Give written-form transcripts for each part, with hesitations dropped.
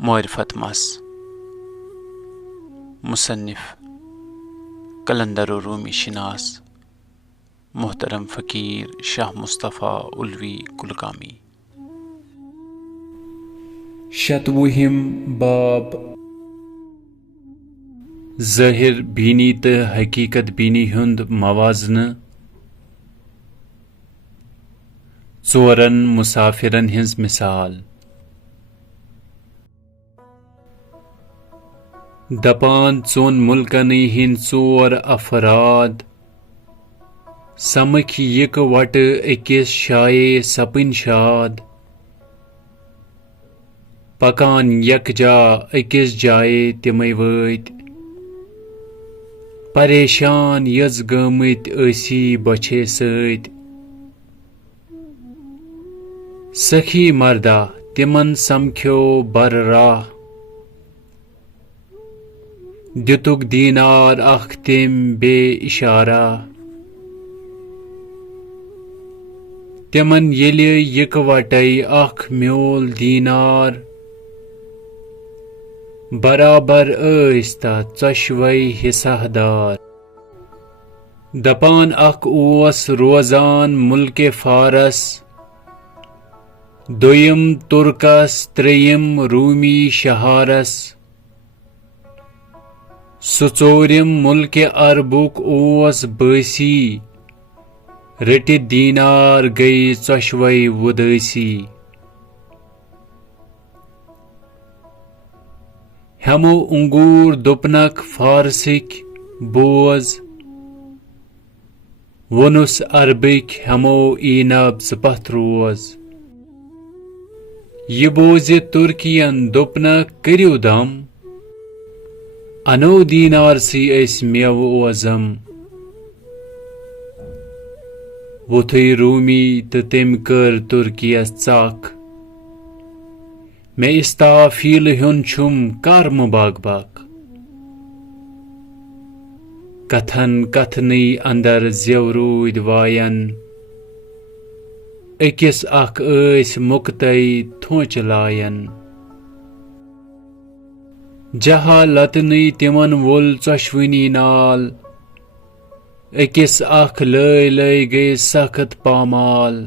मारिफत मस मुसन्निफ कलंदर रूमी शिनास मोहतरम फ़कीर शाह मुस्तफ़ा उल्वी कुलकामी। शतवुहिम बाब ज़ाहिर बीनी तो हकीकत बीनी हुंद मवाज़न ज़ोरन मुसाफिरन हिंज मिसाल दपान चोन मुल्कनी हिंद चोर अफराद समख यक वट अकिस शाये सपन शाद पकान यकजा अकिस जाये तिमै वत परेशान यज गमत असी बछे सत सखी मर्दा तिमन समख्यो बर राह दितुक दीनार अख तिम बे इशारा तिमन येले यकवटै अख म्योल दीनार बराबर ऐस्ता चश्वै हिस्सादार दपान अख ओस रोजान मुल्के फारस दोयम तुर्कस त्रेयम रूमी शहारस सुचोरिम मुल्के अरबुक ओस बसी रटि दीनार गई चश्वै वुदसी हमो अंगूर दुपनक फारसिक बोज वनुस अरबिक हमो ईनब जपथ रोज ये बोझ तुर्कियन दुपनक करियो दम अनो दीनार सी एस मेव ओजम वुथै रूमी तो तेम कर तुर्कियस चाक मैं इस्ताफील हुन छुम कर्म बाग बाग कथन कथनी अंदर जेवरूद वायन अकिस अख ऐस मुक्तै थोच लायन जहालतनी तिमन वोल चश्वनी नाल अकिस अख लय लय गए सख्त पामाल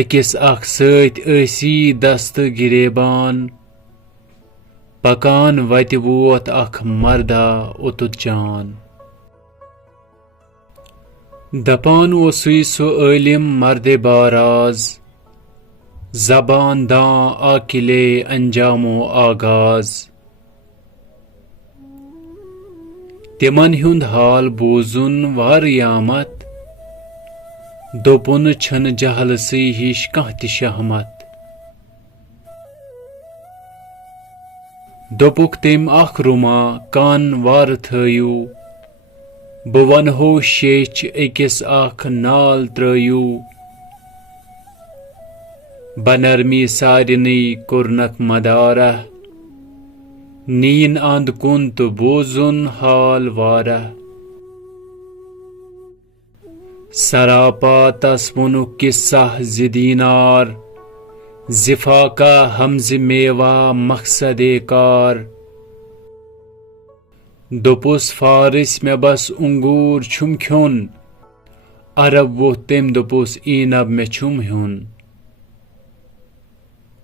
अकिस अख सत ऐसी दस्त गिरेबान पकान वत वोत अख मर्दा उतुत जान दपान ओसुई सु इल्म मर्दे बाराज जबान दां आकिले अंजामो आगाज तिमन हुंद हाल बोजुन वारियामत दोपुन छन जहलसी हिश कह ति शहमत दोपुक तेम अख रुमा कान वार थयू बह वनहो शेच अकिस अख नाल त्रयू बनरमी सारिनी कुर्नक मदारा नीन अंद कुन तो बोजुन हाल वारा सरापा तस्वनु किस्सा जिदीनार जिफा का हमज मेवा मकसद कार दोपुस फारिस में बस अंगूर छुम ख्योन अरब वो तेम दोपुस ईनब में छुम ह्युन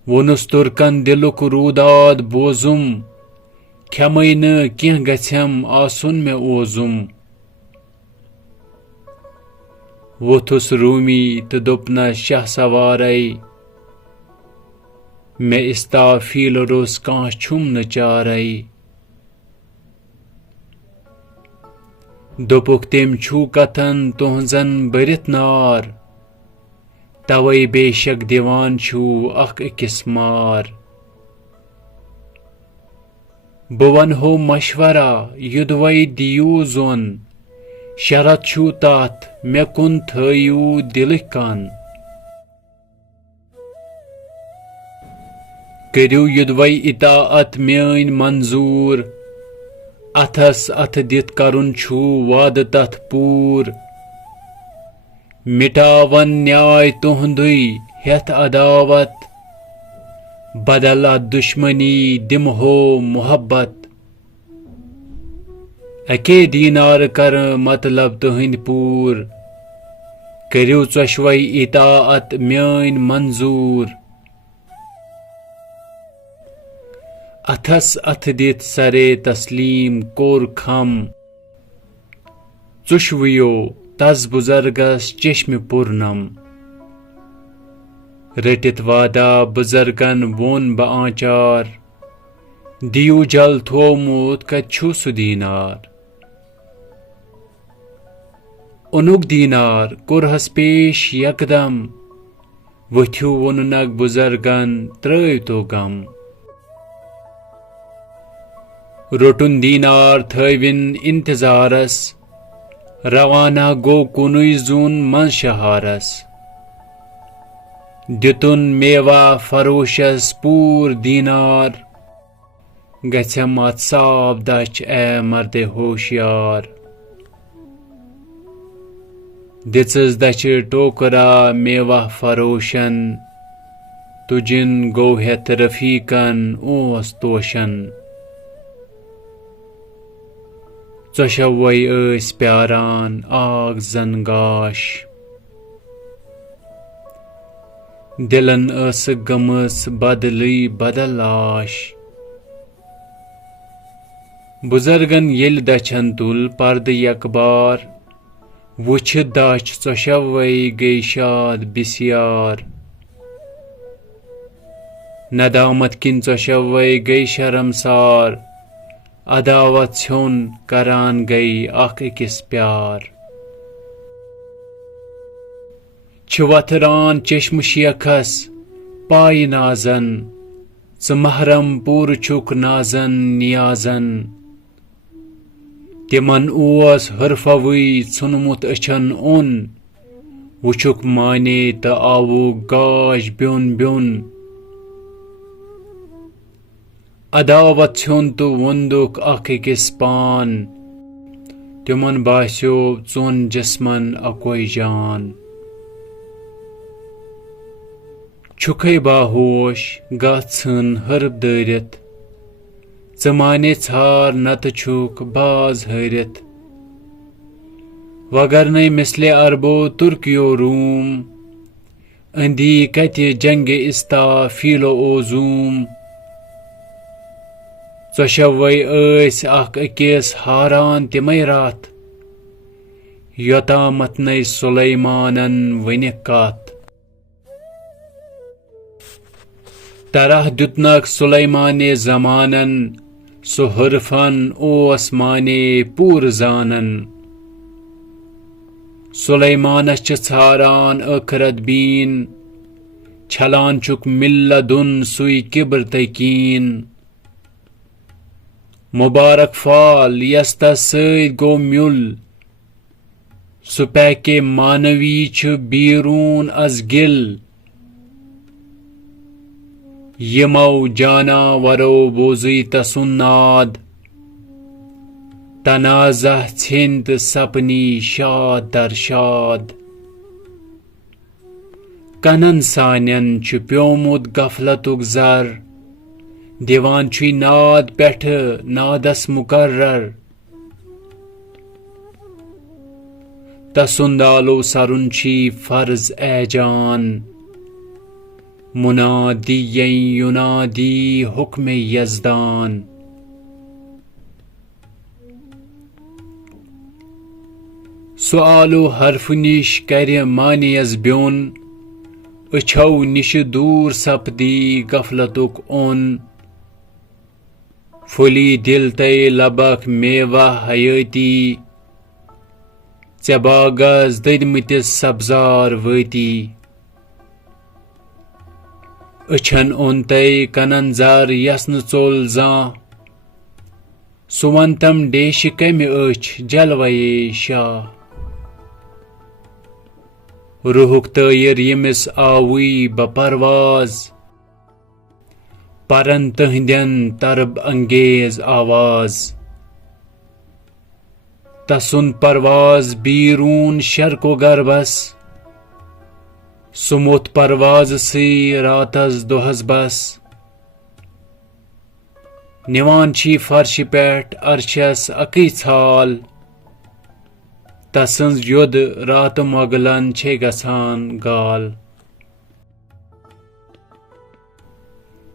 वनुस तुर्कन दिलुक रूदाद बोजुम खेमै न किह गछम आसुन में ओजुम वोथुस रूमी तो दोपना शाह सवारै मैं इस्ताफील रोस कां छुम न चारै दोपुक तेम छु कथन तुहजन बरित नार तवै बेशक दिवान छु अख अकिस मार बवन हो मशवरा युदवै दियू जोन शरत छु तात मे कुन थयू दिल कान करियो युदवै इताअत मेन मंजूर अथस अथ दित करुन छु वाद तथ पूर मिटावन न्याय तुहंदुई हेथ अदावत बदल अत दुश्मनी दिमहो मोहब्बत अके दीनार कर मतलब तुहंद पूर करियो चश्वई इताअत म्यान मंजूर अथस अथ दित सरे तस्लीम कोर खम चुशवियो तस बुजर्गस चश्म पूर्णम रटित वादा बुजर्गन वोन ब आचार दियु जल थोमुत कछु सुदीनार उनुक दीनार कुरहस पेश यकदम वथ्यु वोनुनक बुजर्गन त्रय तो गम रोटुन दीनार थविन इंतजारस रवाना गो कुनुई जून मन शहारस दितुन मेवा फरोशस पूर दीनार गछम अत साफ दच ए मर्द होशियार दिचस दच टोकरा मेवा फरोशन तुजिन गोहत रफीकन ओस तोशन चशवई ऐस प्यारान आग जन-गाश दिलन ऐस गमस बदली बदलाश बुजर्गन येल दछन तुल पर्द यकबार वुछ दच चशवई गई शाद बिस्यार नदामत किन चशवई गई शर्मसार अदावत छुन करान गई अख अकिस प्यार छुवथरान चश्म शेखस पाय नाजन च महरम पूर छुक नाजन नियाजन तिमन ओस हरफवई छुनमुत अछन उन वुछुक माने त आवु गाश ब्युन ब्युन अदावत छुन तो वंदुक अख अकिस पान तिमन बास्यो चोन जिस्मन अकोई जान छुखे बाहोश गन हरब दरित चमाने छार नत छुक बाज हरित वगर नई मिसले अरबो तुर्कियो रूम अंदी कति जंग इस्ता फीलो ओजूम चशवई ऐस अख अकिस हारान तिमै रात योतामत नई सुलैमानन वनि कत तरह दुतनक सुलैमाने जमानन सुहरफन ओस माने पूर जानन सुलैमानस च छारान अखरत बीन छलान चुक मिल्लदुन सुई किब्र तकीन मुबारक फाल यस्ता सैद गो म्युल सुपैके मानवी छ बीरून अज गिल यमौ जानवरो बोजी तसुन्नाद तनाज़ह छिंत सपनी शाद दर शाद कनन सान्यन छ प्योमुत गफलतुक जर दिवान छी नाद पेठ नादस मुकर्रर तसुंदालो सरुन छी फर्ज ऐजान मुनादी युनादी हुक्म यज़दान सुआलो हर्फ निश कर मानियस ब्योन अछौ निश दूर सपदी गफलतुक ओन फुली दिल तय लबक मेवा हयाती चबागस ददमतिस सब्जार वती अछन ओन तय कनन जर यसन चोल जा सुवंतम डेश कम अछ जलवये शाह रुहुक तयर यमिस आवी बपरवाज परन तहंदन तरब अंगेज आवाज तसुन परवाज बीरून शर्को गर्बस सुमुत परवाज सी रातस दोहस बस निवान छी फर्श पेट अर्शस अकी छाल तसंज युद रात मोगलन छे गसान गाल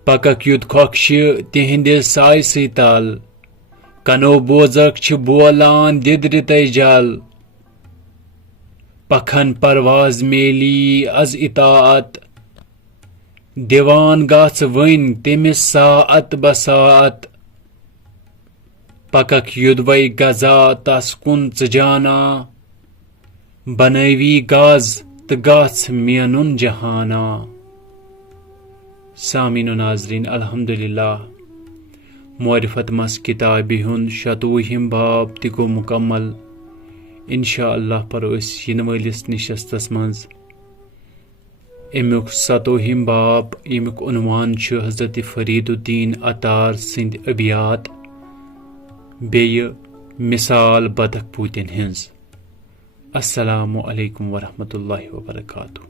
पकक युद खोक्ष तिहिंदिस सायसी तल कनो बोजक छ बोलान दिद्र तै जल पखन परवाज मेली अज इताअत दिवान गाछ वन तेमिस साअत बसाअत पकक युदवै गजा तस कुन जाना बनवी गाज त गाछ मेनुन जहाना। सामीन व नाजरीन अल्हम्दुलिल्लाह मुआरिफत मस किताबि हुंद 100 बाब ति गो मुकम्मल। इंशाअल्लाह पर यिन वलिस निशस्तस मज अमुक 100 बाब यमुक उन्वान छ हजरत फरीदुद्दीन अतार सिंध अबियात बेय मिसाल बदक पूतिन हिंज। अस्सलामु अलैकुम वरहमतुल्लाहि वबरकातुहू।